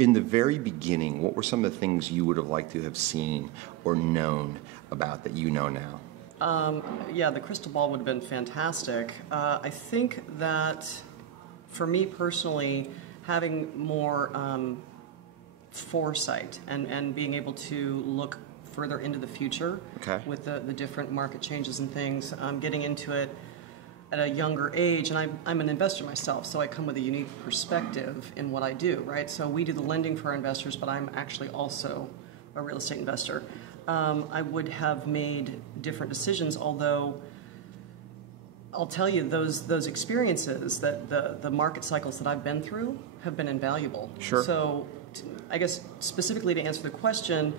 In the very beginning, what were some of the things you would have liked to have seen or known about that you know now? Yeah, the crystal ball would have been fantastic. I think that for me personally, having more foresight and being able to look further into the future with the different market changes and things, getting into it at a younger age, and I'm an investor myself, so I come with a unique perspective in what I do, right? So we do the lending for our investors, but I'm actually also a real estate investor. I would have made different decisions, although I'll tell you those experiences, that the market cycles that I've been through have been invaluable. Sure. So I guess specifically to answer the question,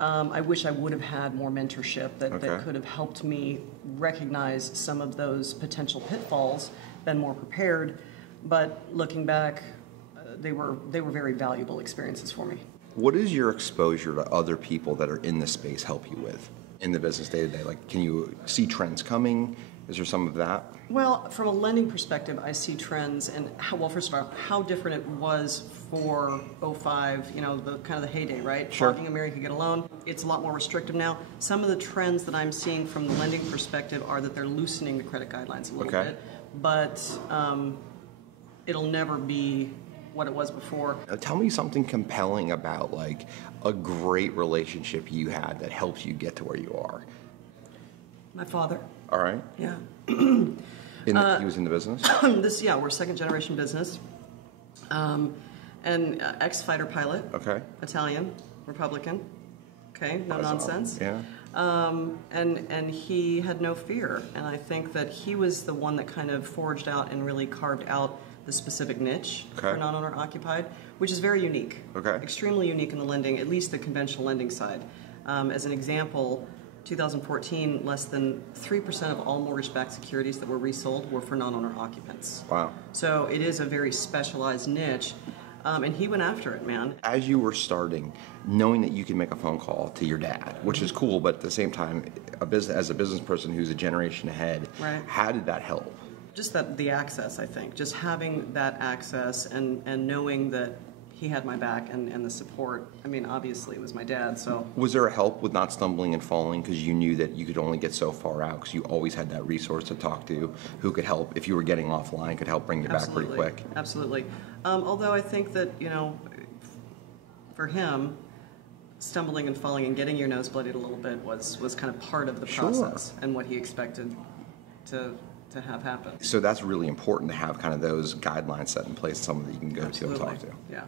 I wish I would have had more mentorship that could have helped me recognize some of those potential pitfalls, been more prepared. But looking back, they were very valuable experiences for me. What does your exposure to other people that are in the space help you with in the business day to day? Like, can you see trends coming? Is there some of that? Well, from a lending perspective, I see trends, and first of all, how different it was for '05, the kind of the heyday, right? Sure. Talking America get a loan. It's a lot more restrictive now. Some of the trends that I'm seeing from the lending perspective are that they're loosening the credit guidelines a little bit, but it'll never be what it was before. Now, tell me something compelling about like a great relationship you had that helps you get to where you are. My father. All right. Yeah. He was in the business? We're second generation business. And ex-fighter pilot. Okay. Italian, Republican. Okay, no nonsense. Yeah. And he had no fear. And I think that he was the one that kind of forged out and really carved out the specific niche for non-owner occupied, which is very unique. Okay. Extremely unique in the lending, at least the conventional lending side. As an example, 2014, less than 3% of all mortgage-backed securities that were resold were for non-owner occupants. Wow. So it is a very specialized niche, and he went after it, man. As you were starting, knowing that you could make a phone call to your dad, which is cool, but at the same time, as a business person who's a generation ahead, how did that help? Just the access, I think. Just having that access and knowing that he had my back and the support. I mean, obviously, it was my dad, so. Was there a help with not stumbling and falling because you knew that you could only get so far out because you always had that resource to talk to who could help, if you were getting offline, could help bring you back pretty quick? Absolutely. Although I think that, for him, stumbling and falling and getting your nose bloodied a little bit was kind of part of the process and what he expected to have happen. So that's really important to have kind of those guidelines set in place, someone that you can go to and talk to. Yeah.